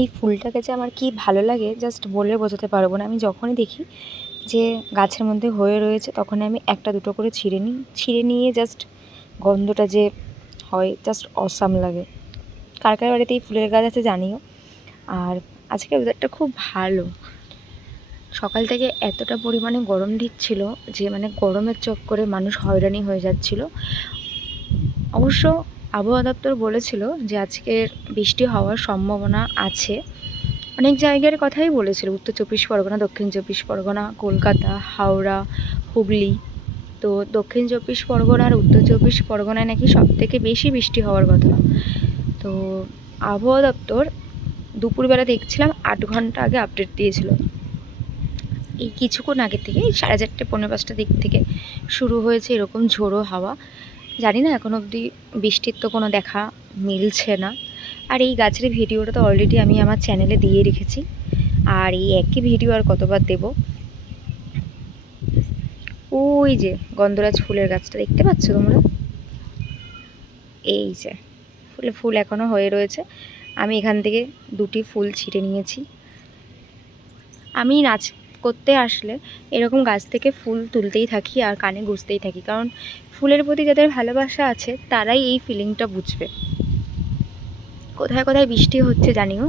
এই ফুলটাকে যে আমার কি ভালো লাগে জাস্ট বলে বোঝাতে পারবো না। আমি যখনই দেখি যে গাছের মধ্যে হয়ে রয়েছে তখনই আমি একটা দুটো করে ছিঁড়ে নিয়ে জাস্ট গন্ধটা যে হয় জাস্ট অসাম লাগে। কার কার বাড়িতে এই ফুলের গাছ আছে জানিও। আর আজকে ওয়েদারটা খুব ভালো। সকাল থেকে এতটা পরিমাণে গরম দিচ্ছিল যে মানে গরমের চক্করে মানুষ হয়রানি হয়ে যাচ্ছিল। অবশ্য আবহাওয়া দপ্তর বলেছিল যে আজকের বৃষ্টি হওয়ার সম্ভাবনা আছে। অনেক জায়গার কথাই বলেছিল, উত্তর চব্বিশ পরগনা, দক্ষিণ চব্বিশ পরগনা, কলকাতা, হাওড়া, হুগলি। তো দক্ষিণ চব্বিশ পরগনা আর উত্তর চব্বিশ পরগনায় নাকি সবথেকে বেশি বৃষ্টি হওয়ার কথা। তো আবহাওয়া দপ্তর দুপুরবেলা দেখছিলাম 8 ঘন্টা আগে আপডেট দিয়েছিল। এই কিছুক্ষণ আগে থেকে 4:30 পৌনে 5টা দিক থেকে শুরু হয়েছে এরকম ঝোড়ো হাওয়া। জানি না এখন অবধি বৃষ্টির তো কোনো দেখা মিলছে না। আর এই গাছের ভিডিওটা তো অলরেডি আমি আমার চ্যানেলে দিয়ে রেখেছি, আর এই একই ভিডিও আর কতবার দেব। ওই যে গন্ধরাজ ফুলের গাছটা দেখতে পাচ্ছ তোমরা, এই যে ফুল এখনও হয়ে রয়েছে। আমি এখান থেকে 2টি ফুল ছিঁড়ে নিয়েছি। আমি নাচ করতে আসলে এরকম গাছ থেকে ফুল তুলতেই থাকি আর কানে গুঁজতেই থাকি, কারণ ফুলের প্রতি যাদের ভালোবাসা আছে তারাই এই ফিলিংটা বুঝবে। কোথায় কোথায় বৃষ্টি হচ্ছে জানিও।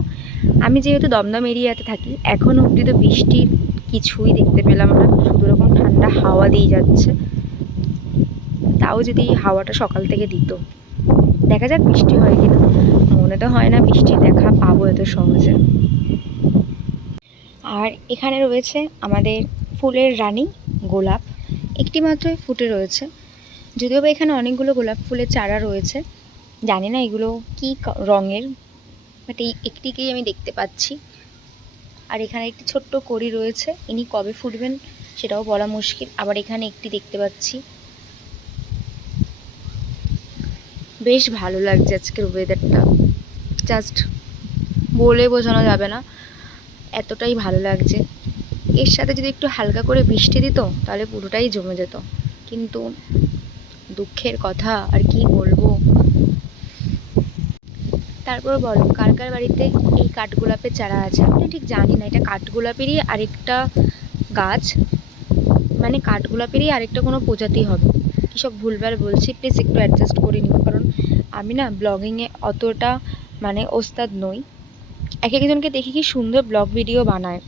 আমি যেহেতু দমদম এরিয়াতে থাকি, এখন অবধি তো বৃষ্টির কিছুই দেখতে পেলাম না, শুধু রকম ঠান্ডা হাওয়া দিয়ে যাচ্ছে। তাও যদি হাওয়াটা সকাল থেকে দিত, দেখা যাক বৃষ্টি হয় কিনা। মনে তো হয় না বৃষ্টির দেখা পাবো এত সহজে। আর এখানে রয়েছে আমাদের ফুলের রানী গোলাপ, একটি মাত্রই ফুটে রয়েছে। যদিও বা এখানে অনেকগুলো গোলাপ ফুলের চারা রয়েছে, জানি না এগুলো কী রঙের, বাট এই একটিকেই আমি দেখতে পাচ্ছি। আর এখানে একটি ছোট্ট কড়ি রয়েছে, ইনি কবে ফুটবেন সেটাও বলা মুশকিল। আবার এখানে একটি দেখতে পাচ্ছি। বেশ ভালো লাগছে আজকের ওয়েদারটা, জাস্ট বলে বোঝানো যাবে না, এতটাই ভালো লাগছে। এর সাথে যদি একটু হালকা করে বৃষ্টি দিত তাহলে পুরোটাই জমে যেত, কিন্তু দুঃখের কথা, আর কি বলবো। তারপর বলো কার কার বাড়িতে এই কাঠগোলাপের চারা আছে? আমি ঠিক জানি না এটা কাঠগোলাপেরই আরেকটা গাছ, মানে কাঠগোলাপেরই আরেকটা কোনো প্রজাতি হবে। কী সব ভুলভাল বলছি, প্লিজ একটু অ্যাডজাস্ট করে নিও, কারণ আমি না ব্লগিংয়ে অতটা মানে ওস্তাদ নই। এক একজনকে দেখি কি সুন্দর ব্লগ ভিডিও বানায়।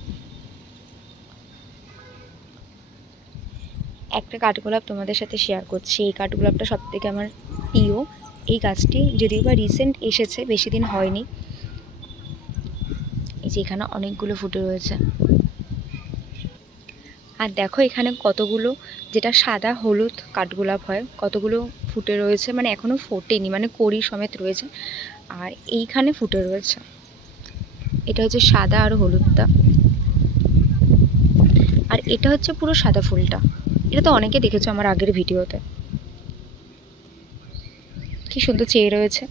একটা কাঠগোলাপ তোমাদের সাথে শেয়ার করছি। এই কাঠগোলাপটা সবথেকে আমার প্রিয়। এই গাছটি যদিও বা রিসেন্ট এসেছে, বেশি দিন হয়নি। এই যে এখানে অনেকগুলো ফুটে রয়েছে। আর দেখো এখানে কতগুলো, যেটা সাদা হলুদ কাঠগোলাপ হয়, কতগুলো ফুটে রয়েছে, মানে এখনও ফোটেনি, মানে কড়ি সমেত রয়েছে। আর এইখানে ফুটে রয়েছে, এটা হচ্ছে সাদা আর হলুদটা। আর এটা হচ্ছে পুরো সাদা ফুলটা। এটা তো অনেকে দেখেছো আমার আগের ভিডিওতে। কি সুন্দর চেয়ে রয়েছে।